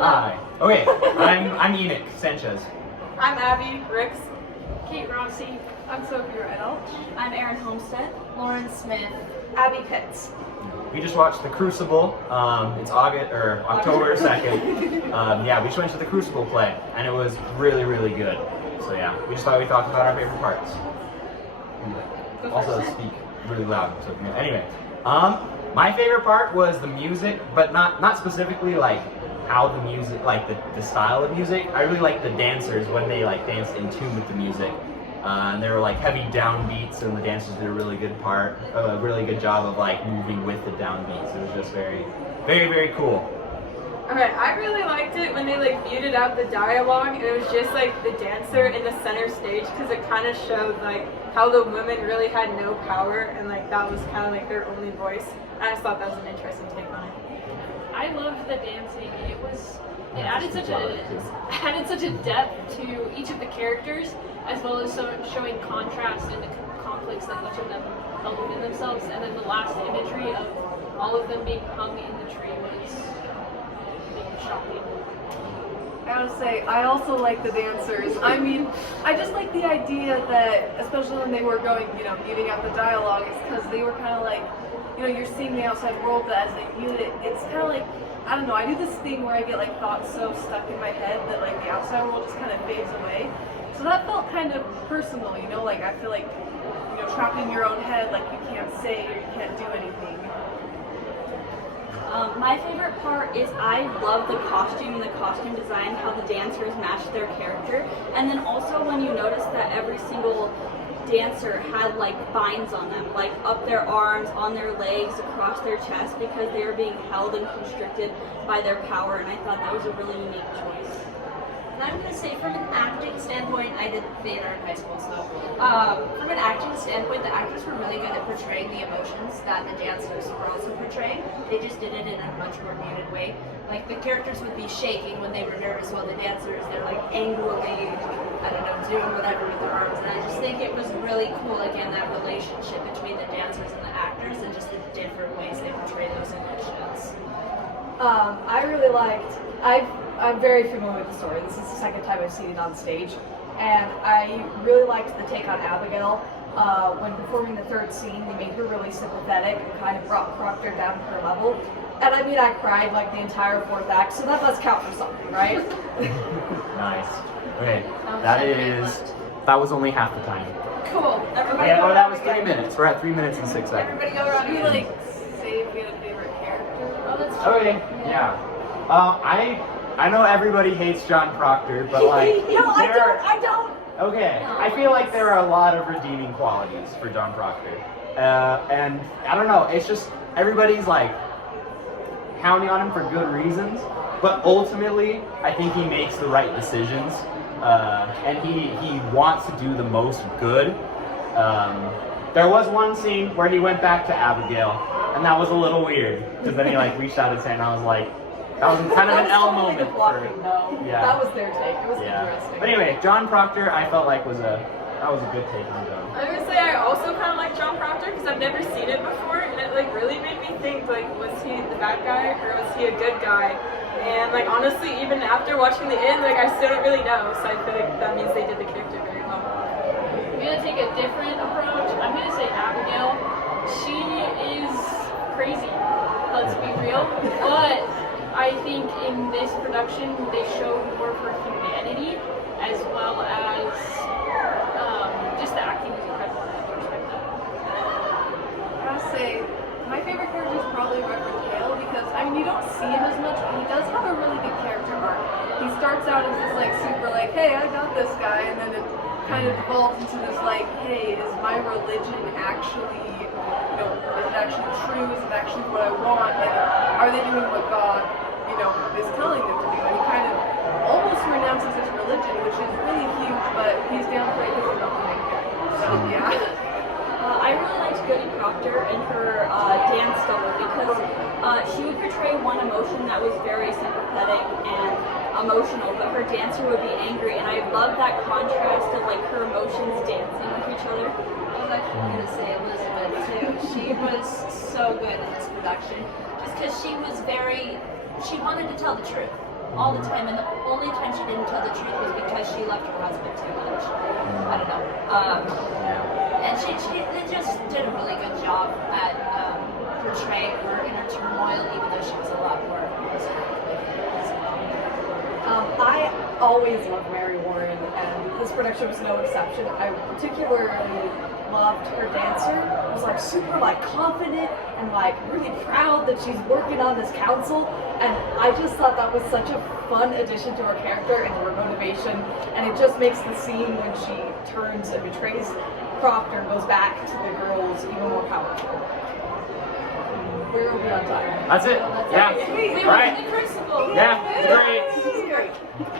Hi. Okay, I'm Enoch Sanchez. I'm Abby Ricks. Kate Rossi. I'm Sophie Riddle. I'm Erin Homestead. Lauren Smith. Abby Pitts. We just watched The Crucible. It's October 2nd. Yeah, we just went to the Crucible play, and it was really, really good. So yeah, we just thought we'd talk about our favorite parts. Also speak really loud. So anyway, my favorite part was the music, but not specifically like how the music, like the style of music. I really liked the dancers when they like danced in tune with the music. And there were like heavy downbeats, and the dancers did a really good job of like moving with the downbeats. It was just very, very, very cool. Okay, I really liked it when they like muted out the dialogue and it was just like the dancer in the center stage, because it kind of showed like how the women really had no power and like that was kind of like their only voice. I just thought that was an interesting take on it. I loved the dancing. It added such a depth to each of the characters, as well as showing contrast in the conflicts that each of them held within themselves. And then the last imagery of all of them being hung in the tree was shocking. I gotta say, I also like the dancers. I mean, I just like the idea that, especially when they were going, muting out the dialogue, it's because they were kind of like, you're seeing the outside world, but as they mute it, it's kind of like, I don't know, I do this thing where I get like thoughts so stuck in my head that like the outside world just kind of fades away. So that felt kind of personal, like I feel like, trapped in your own head, like you can't say or you can't do anything. My favorite part is I love the costume and the costume design, how the dancers matched their character. And then also when you notice that every single dancer had like binds on them, like up their arms, on their legs, across their chest, because they were being held and constricted by their power, and I thought that was a really unique choice. And I'm going to say, from an acting standpoint, I did theater in high school, so from an acting standpoint, the actors were really good at portraying the emotions that the dancers were also portraying. They just did it in a much more muted way. Like, the characters would be shaking when they were nervous, while the dancers, they're like angrily, doing whatever with their arms. And I just think it was really cool, again, that relationship between the dancers and the actors, and just the different ways they portray those emotions. I really liked, I'm very familiar with the story. This is the second time I've seen it on stage. And I really liked the take on Abigail. When performing the third scene, they made her really sympathetic and kind of brought Proctor down to her level. And I mean, I cried like the entire fourth act, so that must count for something, right? Nice. Okay, that was only half the time. Cool. Everybody That was 3 minutes. We're at 3 minutes and 6 seconds. Everybody go around. Should we like say if we had a favorite character? Oh, that's true. Okay, yeah. I know everybody hates John Proctor, but like No, I don't. Okay, I feel like there are a lot of redeeming qualities for John Proctor, and I don't know. It's just everybody's like counting on him for good reasons, but ultimately, I think he makes the right decisions, and he wants to do the most good. There was one scene where he went back to Abigail, and that was a little weird, because then he like reached out his hand, and I was like, that was kind of an L moment. Yeah. That was their take. It was interesting. But anyway, John Proctor, I felt like was a good take on John. I would say I also kind of like John Proctor because I've never seen it before, and it like really made me think like, was he the bad guy or was he a good guy? And like honestly, even after watching the end, like I still don't really know. So I feel like that means they did the character very well. I'm gonna take a different approach. I'm gonna say Abigail. She is crazy. Let's be real, but I think in this production they showed more of her humanity, as well as just the acting was incredible in that perspective. I gotta say, my favorite character is probably Reverend Hale, because you don't see him as much, but he does have a really good character arc. He starts out as this like super like, hey, I got this guy, and then it kind of devolves into this like, hey, is my religion actually, is it actually true? Is it actually what I want? And are they doing what God, is telling them to do? And he kind of almost renounces his religion, which is really huge, but he's down for it because he's not the main character. So yeah. I really liked Goody Proctor and her dance double, because she would portray one emotion that was very sympathetic and emotional, but her dancer would be angry, and I love that contrast of like her emotions dancing with each other. I was actually going to say Elizabeth too. She was so good in this production, just because she wanted to tell the truth. all the time, and the only time she didn't tell the truth was because she loved her husband too much. I don't know. And she they just did a really good job at portraying her inner turmoil, even though she was a lot more I always loved Mary Warren, and this production was no exception. I particularly loved her dancer. It was like super like confident and like really proud that she's working on this council. And I just thought that was such a fun addition to her character and her motivation. And it just makes the scene when she turns and betrays Proctor and goes back to the girls even more powerful. Where are we on time? That's it. Yeah. We Right. went to the Crucible. Yeah. Great.